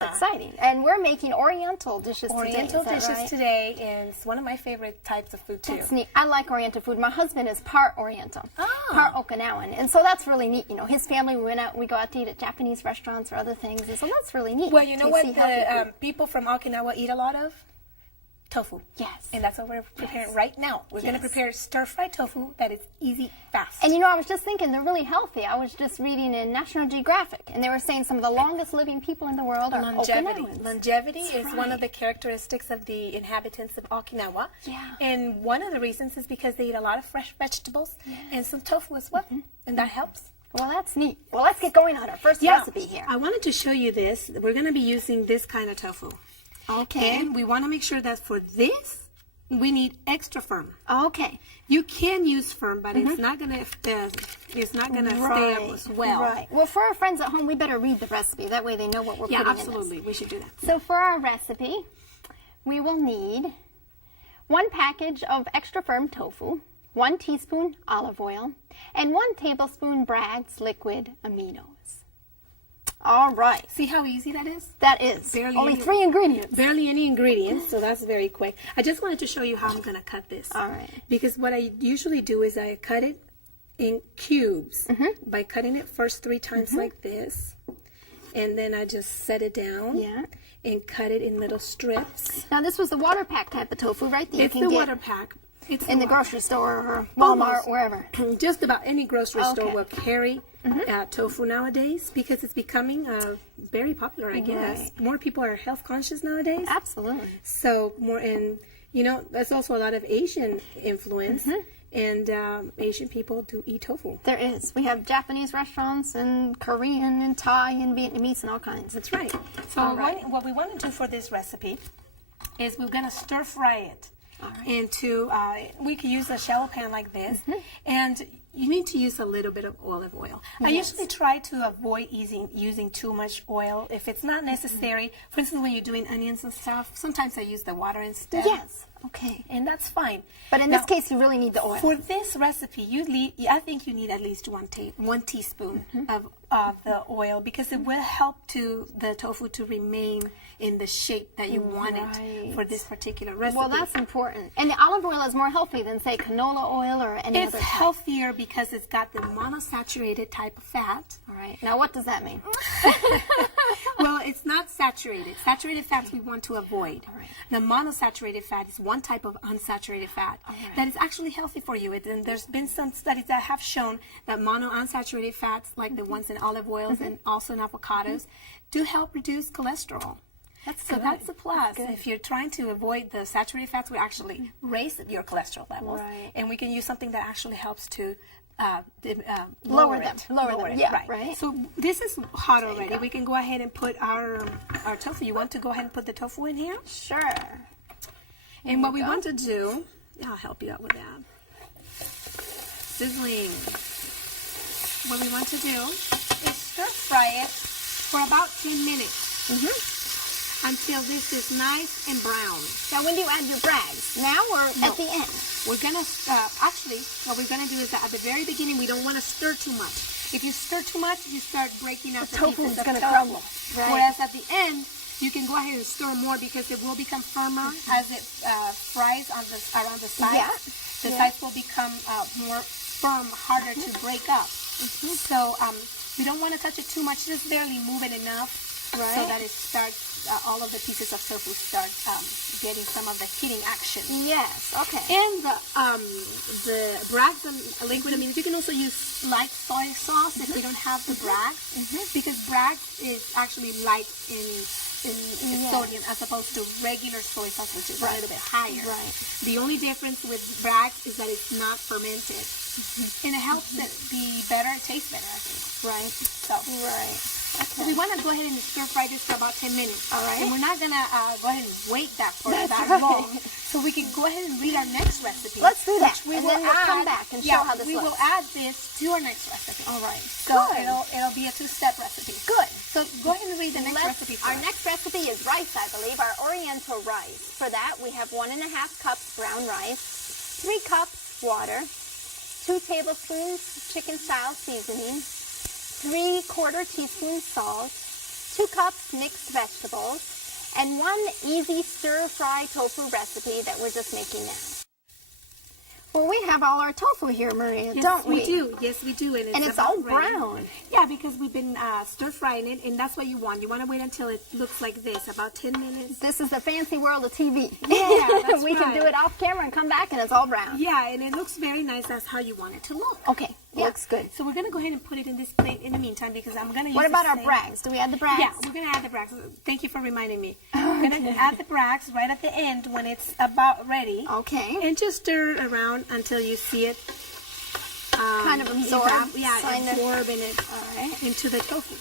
Exciting. And we're making Oriental dishes Oriental today. dishes today, and it's one of my favorite types of food too. That's neat. I like Oriental food. My husband is part Oriental, Oh. part Okinawan, and so that's really neat. You know, his family, we go out to eat at Japanese restaurants or other things, and so that's really neat. Well, you know what Tasty, the people from Okinawa eat a lot of? Tofu. Yes. And that's what we're preparing right now. We're going to prepare stir-fried tofu that is easy, fast. And you know, I was just thinking they're really healthy. I was just reading in National Geographic, and they were saying some of the longest living people in the world are longevity. Okinawans. Longevity That's is right. one of the characteristics of the inhabitants of Okinawa. Yeah. And one of the reasons is because they eat a lot of fresh vegetables and some tofu as well. And that helps. Well, that's neat. Well, let's get going on our first recipe here. I wanted to show you this. We're going to be using this kind of tofu. Okay. And we want to make sure that for this, we need extra firm. Okay. You can use firm, but it's not gonna stay up as well. Right. Well, for our friends at home, we better read the recipe. That way they know what we're putting in this. Absolutely. We should do that. So for our recipe, we will need 1 package of extra firm tofu, 1 teaspoon olive oil, and 1 tablespoon Bragg's liquid aminos. All right. See how easy that is? That is only 3 ingredients. Barely any ingredients, so that's very quick. I just wanted to show you how I'm going to cut this. All right. Because what I usually do is I cut it in cubes by cutting it first 3 times like this. And then I just set it down and cut it in little strips. Now, this was the water pack type of tofu, right? That It's you can the get water pack. It's in the grocery store or Walmart, wherever. Just about any grocery store will carry tofu nowadays because it's becoming very popular, I guess. Right. More people are health conscious nowadays. Absolutely. So more, and you know, there's also a lot of Asian influence, and Asian people do eat tofu. There is. We have Japanese restaurants and Korean and Thai and Vietnamese and all kinds. That's right. So what we want to do for this recipe is we're going to stir fry it. Into, we could use a shallow pan like this, and you need to use a little bit of olive oil. I usually try to avoid using too much oil if it's not necessary. For instance, when you're doing onions and stuff, sometimes I use the water instead. Yes. Okay. And that's fine. But in this case, you really need the oil. For this recipe, I think you need at least 1 teaspoon of the oil because it will help the tofu to remain in the shape that you want it for this particular recipe. Well, that's important. And the olive oil is more healthy than, say, canola oil or any other type. It's healthier because it's got the monosaturated type of fat. All right. Now, what does that mean? Well, it's not saturated. Saturated fats we want to avoid. All right. The monosaturated fat is one type of unsaturated fat that is actually healthy for you. And there's been some studies that have shown that monounsaturated fats, like the ones in olive oils and also in avocados, do help reduce cholesterol. So that's a plus. If you're trying to avoid the saturated fats, we actually raise your cholesterol levels. Right. And we can use something that actually helps to lower them. Lower them. Yeah, right. So this is hot already. We can go ahead and put our tofu. You want to go ahead and put the tofu in here? Sure. And what we want to do, I'll help you out with that. Sizzling. What we want to do is stir fry it for about 10 minutes. Until this is nice and brown. Now, when do you add your Bragg's? Now or at the end? We're going to, actually, what we're going to do is that at the very beginning, we don't want to stir too much. If you stir too much, you start breaking up the tofu pieces is of going to tofu. crumble. Right. Whereas at the end, you can go ahead and stir more because it will become firmer as it fries on around the sides. The sides will become more firm, harder to break up. So we don't want to touch it too much, just barely move it enough so that it starts, all of the pieces of tofu start getting some of the heating action. Yes, okay. And the Bragg's liquid amines, you can also use light soy sauce if you don't have the Bragg's, because Bragg's is actually light in sodium as opposed to regular soy sauce, which is a little bit higher. The only difference with Bragg's is that it's not fermented. And it helps it be better, taste better, I think. So, so we want to go ahead and stir fry this for about 10 minutes. All right. And we're not going to go ahead and wait that for that long. So we can go ahead and read our next recipe. Let's do that. And then we'll come back and show how this looks. We will add this to our next recipe. All right. So it'll be a 2-step recipe. Good. So go ahead and read the next recipe. Our next recipe is rice, I believe, our Oriental rice. For that, we have 1.5 cups brown rice, 3 cups water, 2 tablespoons chicken style seasoning, 3/4 teaspoon salt, 2 cups mixed vegetables, and 1 easy stir-fry tofu recipe that we're just making now. Well, we have all our tofu here, Maria, Yes, don't we? we do. Yes, we do. And it's all brown. Yeah, because we've been stir-frying it, and that's what you want. You want to wait until it looks like this, about 10 minutes. This is the fancy world of TV. Yeah, that's we can do it off camera and come back, and it's all brown. Yeah, and it looks very nice. That's how you want it to look. Okay, Yeah. looks good. So we're going to go ahead and put it in this plate in the meantime, because I'm going to use What about the our same- brags? Do we add the brags? Yeah, we're going to add the brags. Thank you for reminding me. We're going to add the brags right at the end when it's about ready. Okay. And just stir it around until you see it Kind of absorb. absorb in it All right. into the tofu.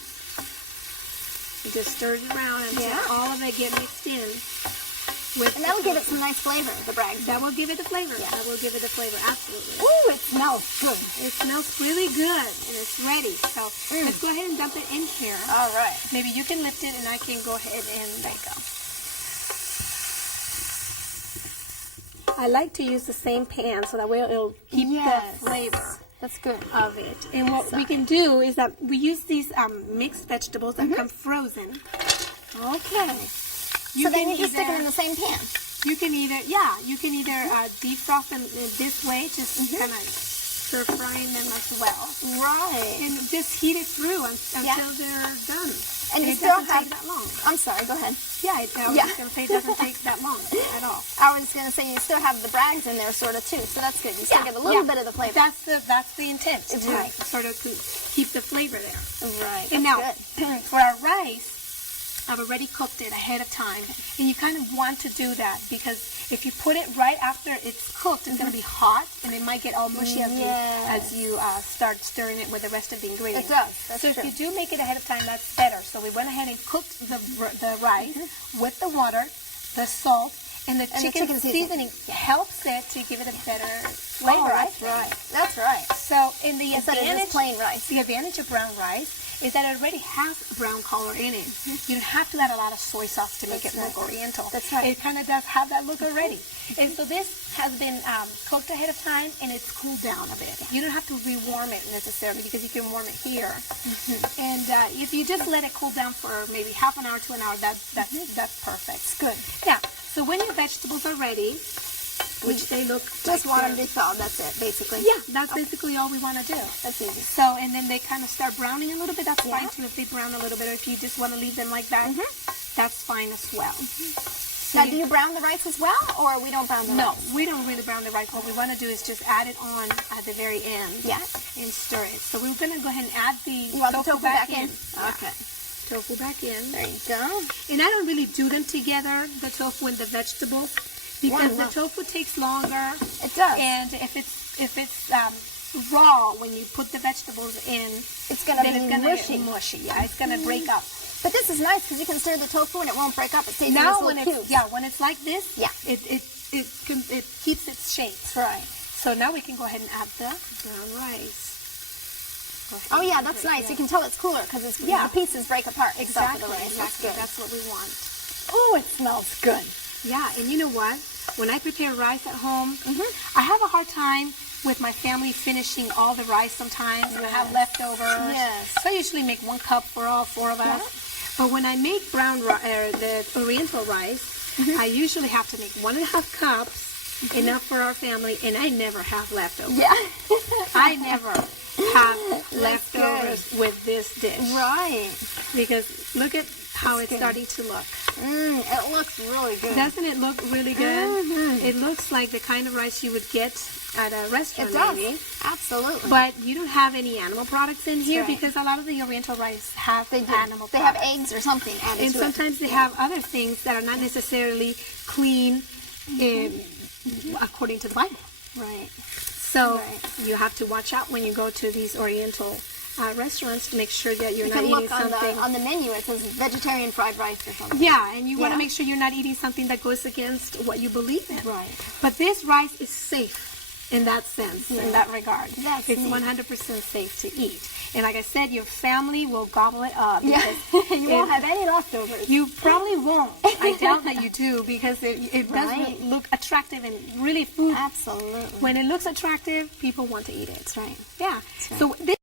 You just stir it around until all of it get mixed in. And that'll give it some nice flavor, the brags. That will give it the flavor. That will give it the flavor, absolutely. Ooh, it smells good. It smells really good, and it's ready. So let's go ahead and dump it in here. All right. Maybe you can lift it, and I can go ahead and There you go. I like to use the same pan so that way it'll keep the flavor That's good. of it. And what we can do is that we use these mixed vegetables that come frozen. Okay. So then you just stick them in the same pan. You can either, defrost them this way, just kind of stir frying them as well. Right. And just heat it through until they're done. And you it still doesn't have take that long. I'm sorry, go ahead. Yeah, I was just going to say it doesn't take that long at all. I was going to say you still have the brags in there sort of too, so that's good. You still get a little bit of the flavor. That's the intent. It's to right. sort of to keep the flavor there. Right. And now, good. for our rice, I've already cooked it ahead of time. And you kind of want to do that because if you put it right after it's cooked, it's going to be hot and it might get all mushy as you start stirring it with the rest of the ingredients. It does. That's so true. if you do make it ahead of time, that's better. So we went ahead and cooked the rice with the water, the salt, and the chicken seasoning helps it to give it a better flavor. That's right. That's right. So in the Instead of just plain rice. the advantage of brown rice is that it already has brown color in it. You don't have to add a lot of soy sauce to make it look oriental. That's right. It kind of does have that look already. And so this has been cooked ahead of time and it's cooled down a bit. You don't have to rewarm it necessarily because you can warm it here. And if you just let it cool down for maybe half an hour to an hour, that's perfect. It's good. Yeah. So when your vegetables are ready, which they look Just want them thawed, that's it, basically. yeah, that's basically all we want to do. That's easy. So, and then they kind of start browning a little bit. That's fine too if they brown a little bit, or if you just want to leave them like that, that's fine as well. So Now, do you brown the rice as well, or we don't brown the no, rice? we don't really brown the rice. What we want to do is just add it on at the very end. Yeah. And stir it. So we're going to go ahead and add the You want the tofu back in? Yeah. Okay. Tofu back in. There you go. And I don't really do them together, the tofu and the vegetables, because the tofu takes longer. It does. And if it's raw when you put the vegetables in, It's going to then be it's gonna mushy. get mushy. Yeah, it's gonna break up. But this is nice because you can stir the tofu and it won't break up. It stays in Now these when little it's cubes. when it's like this, Yeah. it keeps its shape. Right. So now we can go ahead and add the brown rice. Oh yeah, that's nice. You can tell it's cooler because the pieces break apart. Exactly. The rice. That's Exactly. good. That's what we want. Oh, it smells good. Yeah, and you know what? When I prepare rice at home, I have a hard time with my family finishing all the rice sometimes, and I have leftovers. Yes. So I usually make 1 cup for all 4 of us. But when I make the Oriental rice, I usually have to make 1.5 cups, enough for our family, and I never have leftovers. Yeah. I never have leftovers with this dish. Right. Because look at how it's starting to look. It looks really good. Doesn't it look really good? It looks like the kind of rice you would get at a restaurant. It does. Maybe. Absolutely. But you don't have any animal products in here right. because a lot of the Oriental rice have They do. animal They products. have eggs or something added And to sometimes they have other things that are not necessarily clean according to the Bible. it. Right. So Right. you have to watch out when you go to these Oriental restaurants to make sure that you're You not can eating look on something. the menu. It says vegetarian fried rice or something. Yeah, and you want Yeah. to make sure you're not eating something that goes against what you believe in. Right. But this rice is safe in that sense, in that regard. That's it's neat. 100% safe to eat. And like I said, your family will gobble it up. Yeah. because You won't have any leftovers. You probably won't. I doubt that you do because it Right. doesn't look attractive and really food. Absolutely. When it looks attractive, people want to eat it. That's right. Yeah. right. So this